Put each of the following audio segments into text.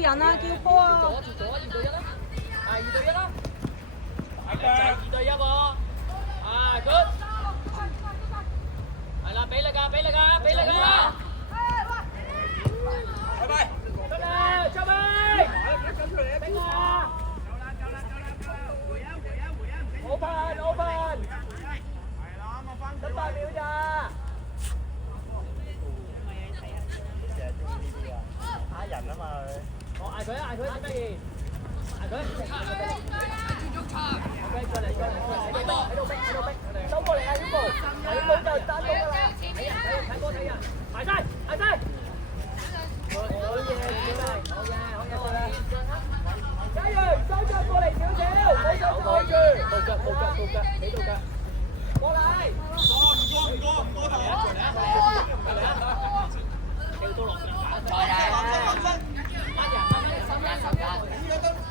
人啊，叫波啊！接左2對1啦，2對1啦，2對1喎，good， 係啦，俾力㗎，俾力㗎，俾力㗎！拜拜，出嚟，出嚟，冰啊！open， 得8秒咋？蝦人啊嘛佢。我嗌佢啊！嗌佢點乜嘢？嗌佢。OK， 過嚟，喺度逼，收過嚟啊 Hugo 就單刀㗎啦。睇波睇人，埋晒，埋晒。好嘢，好嘢，加油，收腳過嚟少少，冇手袋住。到腳，俾到腳。過嚟。唔過頭啊！跳到落嚟。再嚟。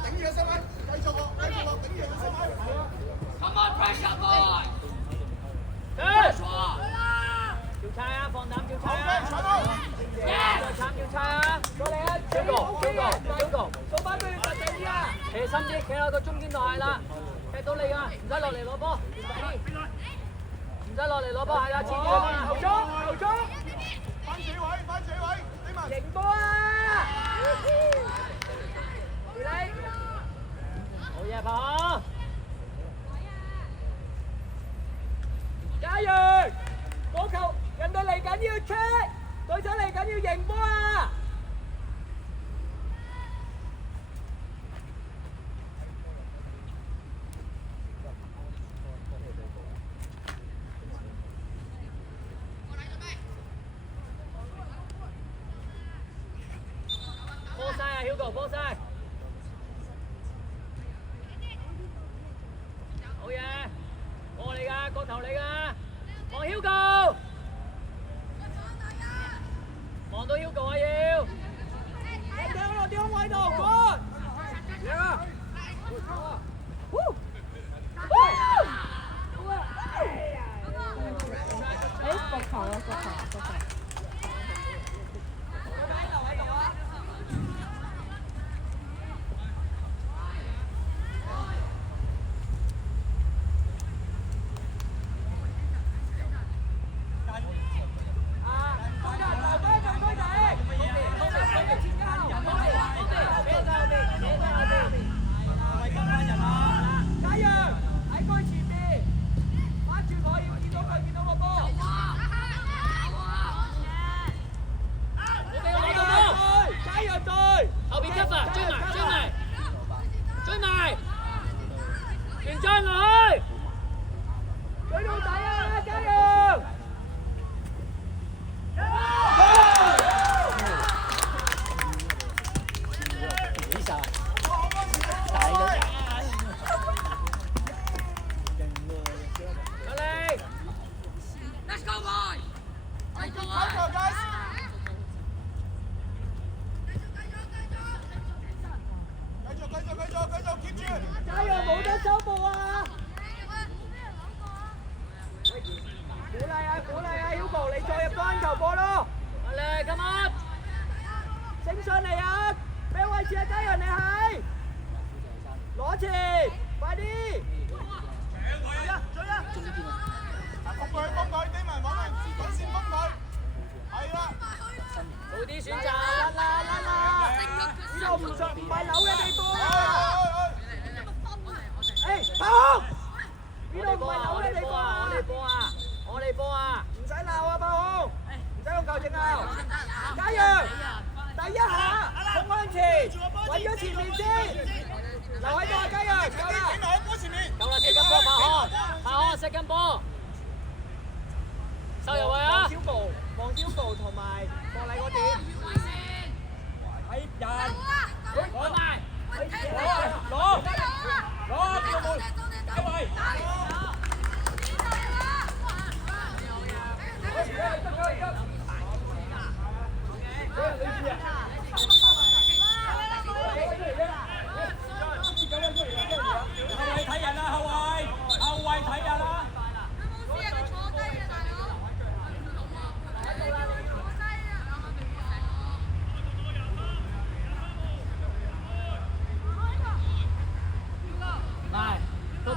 頂住個身位，繼續落，頂住個身位。Come on, pressure boy！ 調差啊，放膽調差啊！再慘調差啊！過嚟啊 ，Hugo，做翻佢實際啲啊！企深啲，企喺個中間度係啦，踢到你㗎，唔使落嚟攞波，唔使落嚟攞波係啦，前咗嘛，後中，翻自己位，贏波啊！好嘢跑！加油！嗰球人哋嚟緊要 check， 對手嚟緊要贏波啊！波晒啊 ，Hugo 波晒！好嘢，過嚟㗎，個頭嚟㗎，望 Hugo， 望到 Hugo 啊要，落啲空位度，過，贏啊！個球啊，個球。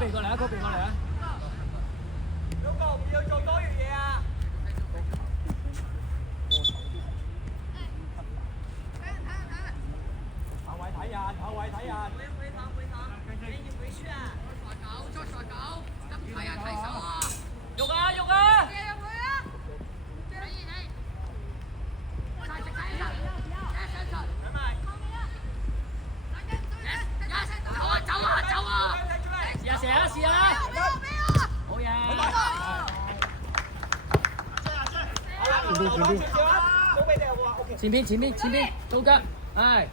邊過嚟啊！嗰邊過嚟啊！唔要做多餘嘢啊！後衞睇人，後衞睇人。你要回去啊！喐啊喐啊！試下試下！好嘢！前邊，到腳，係。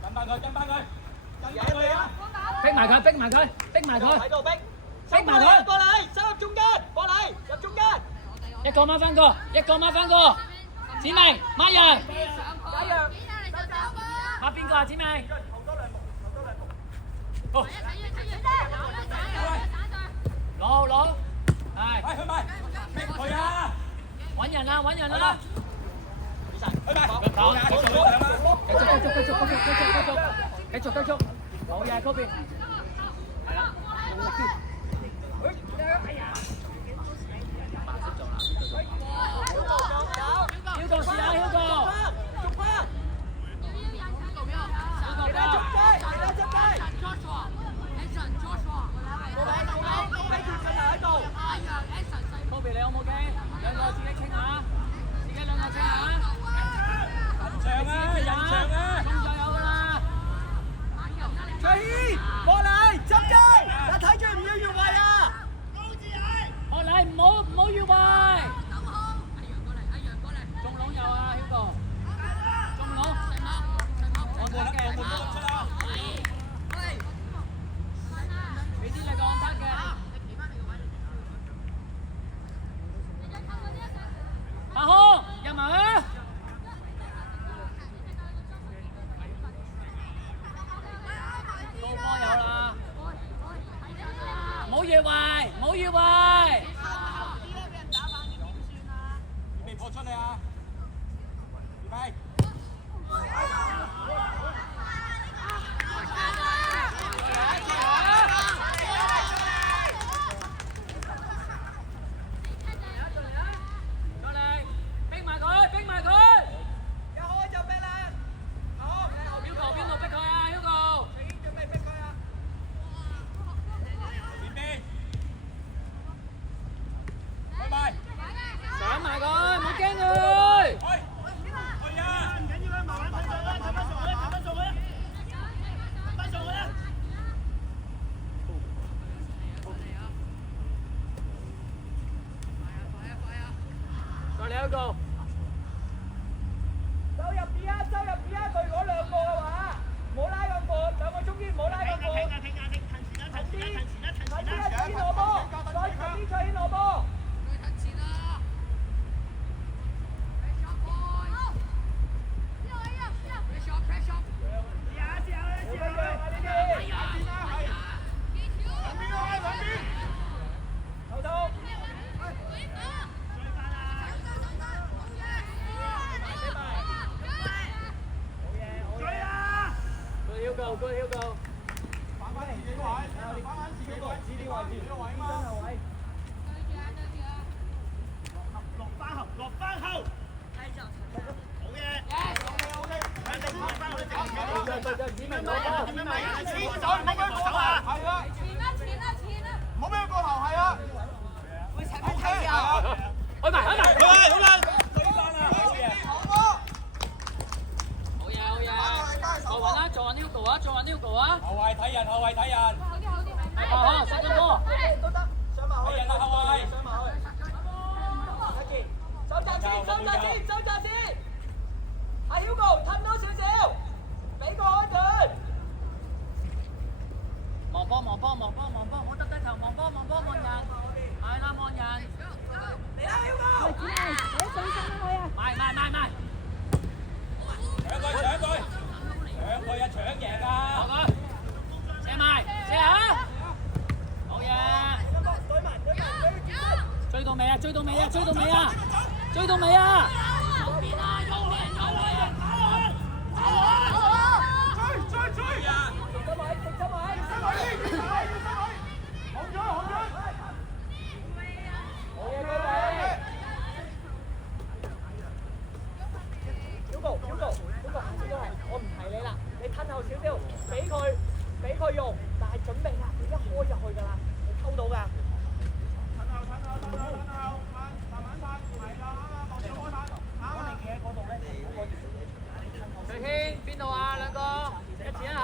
跟翻佢，跟翻佢，跟翻佢啊！逼埋佢，逼埋佢，逼埋佢，喺度逼，逼埋佢，過嚟，收入中間，過嚟，入中間。一個掹翻個，一個掹翻個，子明孖人，加油！拍邊個啊？子明，投多兩步，投多兩步。好，攞，係，係去埋，逼佢啊！揾人啦，揾人啦，去埋，好，繼繼續，好嘢，嗰邊。Hugo試下 Hugo。Kobe 你好唔 OK？兩個自己傾下，自己兩個傾下。人長啊！咁就有㗎啦。最過嚟，執雞，但睇住唔要越位啊！學嚟唔好越位。中籠有啊 Hugo。中籠。我得嘅。俾啲力個按得嘅。阿康入埋啊！高波有啦，唔好越位，唔好越位。未破出嚟啊！預備。追到未啊！追！少少，俾佢用，但係準備啦，佢一開就去㗎啦，你溝到㗎。徐軒邊度啊？兩個一前一後。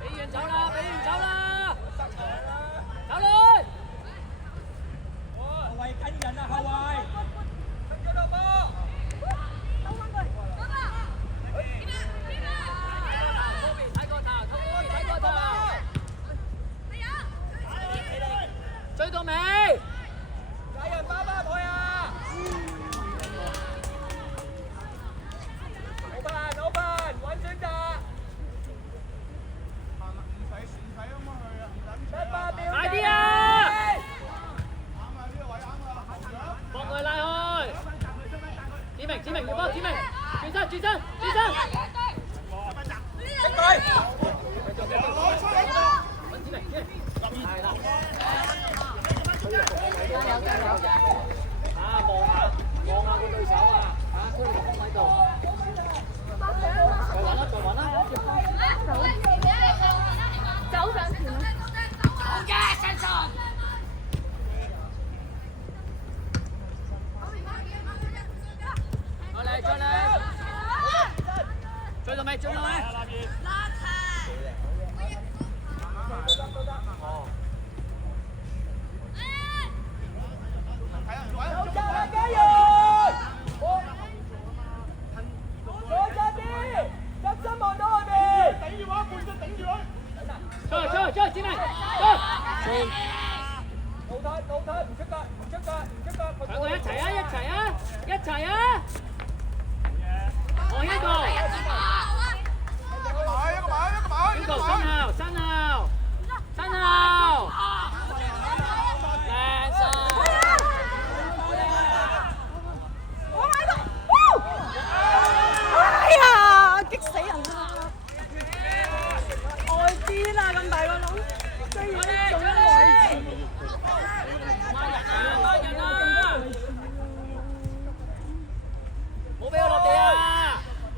俾完走啦！俾完走啦！走啦！後衞跟人啊，後衞。睇個頭，睇個頭。追到未？有人包包佢啊！老闆，揾選擇。快啲啊！幫佢拉開。子明，要波，子明，轉身。係啦。望下個對手啊！區域鋒喺度。再玩啦！走上前。好嘅，上場。再嚟！追到未？出，子明，倒退，唔出腳，兩個一齊啊！我一個，身後，靚哎呀！激死人啦！外邊啊，咁大個窿，居然做咗外邊。冇俾我落地啊！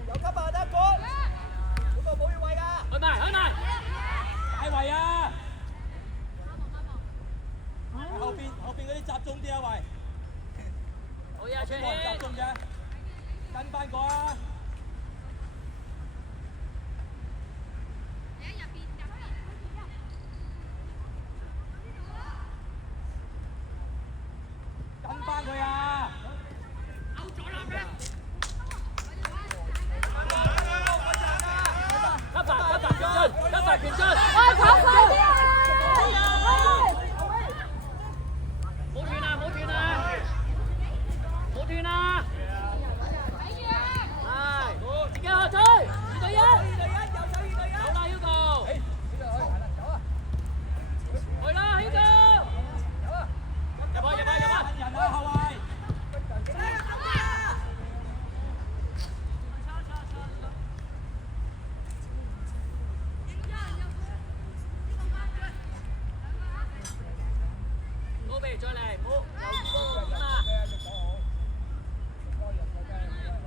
有級啊，得一個，嗰個冇越位㗎。去埋，大圍啊！後邊嗰啲集中啲啊，喂！好嘢，出冇人集中嘅，跟翻個啊！跟翻佢啊！一發拳進，跑快啲啊！冇斷啊！係，自己後退，2對1，走啦 Hugo， 去啦 Hugo， 入去，人啊，後衞！高鼻再嚟，好，有波啊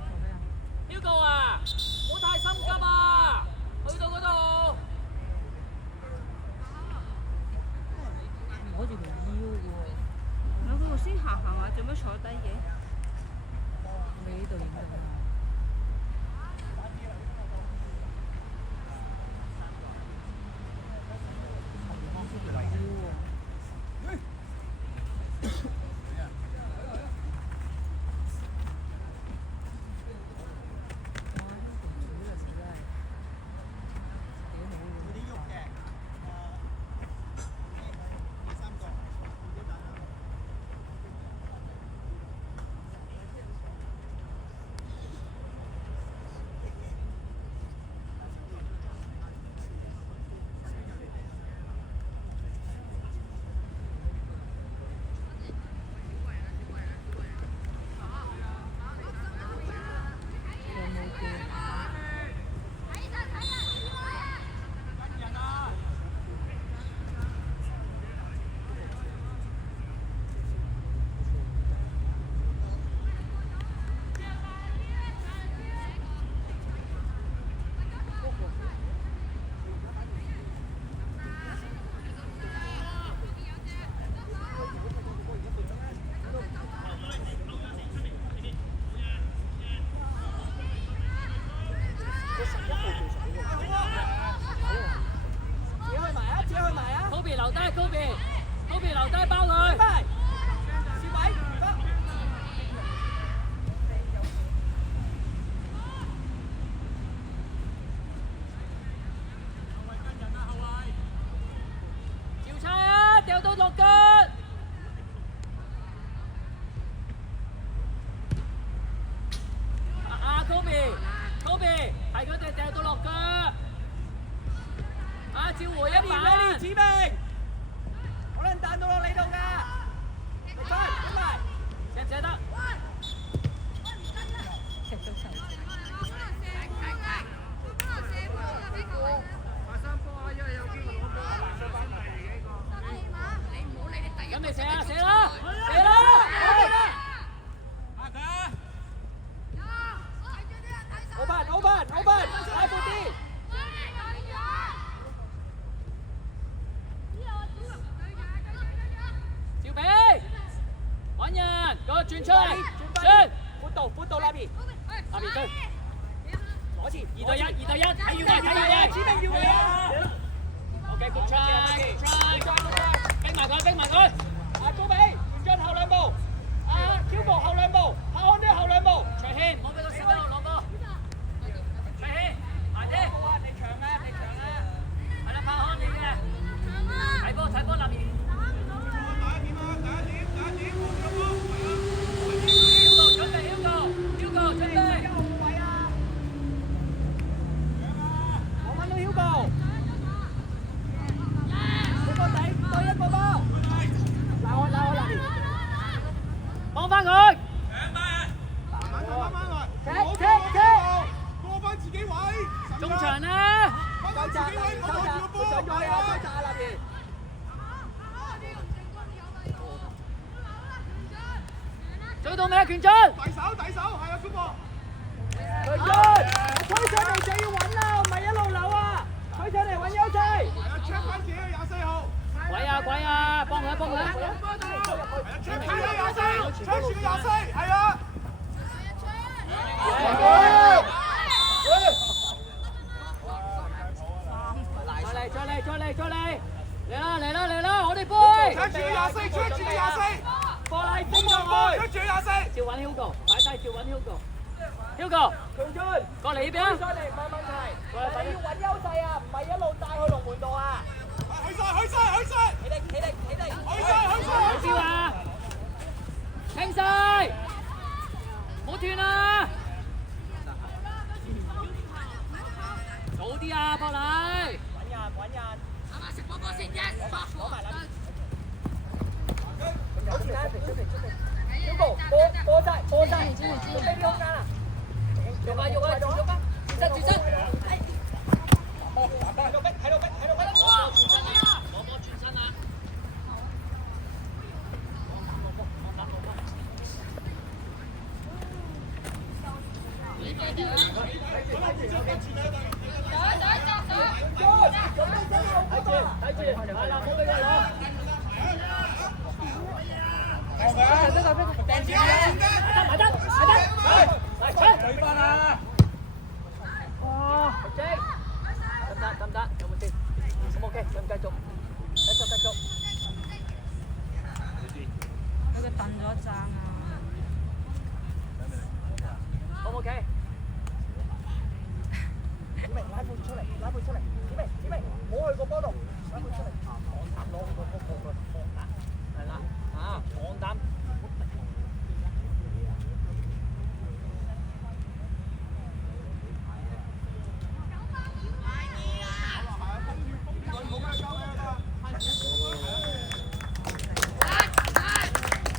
！Hugo 啊，唔好太心急啊，去到嗰度。攞住條腰嘅喎。我嗰度先行下，做咩坐低嘅？你呢度影到。陣彈到落你度㗎。嚟翻，出埋，射唔射得？食咗手。咁你射啊，射啦，射啦！open，拉闊啲。趙比，揾人，個轉出嚟，轉，闊度，拉邊追，攞前，2對1，睇要嘅，OK，good try，逼埋佢，高比，轉後兩步，Hugo後兩步，拍安啲後兩步，徐謙，唔好俾佢射得落波，徐謙，埋啲，你長啊，係啦，拍安你嘅，睇波立面。Hugo，準備。我揾到 Hugo。佢個底對一個波。拉我。幫翻佢。踢。過翻自己位。中場啦。收窄，佢想開啊！收窄啊！立邊。做到未啊？權俊。第手，係啊，小波。權俊，推上嚟就要揾啦，唔係一路扭啊！推上嚟揾優勢。係啊 ，check 翻自己24號。鬼啊！幫佢。係啊 ，check 住24，係啊。再嚟！嚟啦！我哋杯。 check 住24，過嚟升上去。 check 住24。照揾 Hugo，擺低照揾 Hugo。權俊，過嚟呢邊啊！上嚟唔係問題，你要揾優勢啊，唔係一路帶去龍門度啊！去晒！起力！去晒！好招啊！清晒，唔好斷啊！早啲啊，博禮！揾人。Hugo，波晒，準備空間啦！喐啊！轉身！喺度逼！攞波轉身啊！睇住，係啦，唔好俾佢攞。得，有冇先？咁 OK，繼續。佢個蹬咗一陣啊！好 OK。小明拉盤出嚟，小明，唔好去個波度。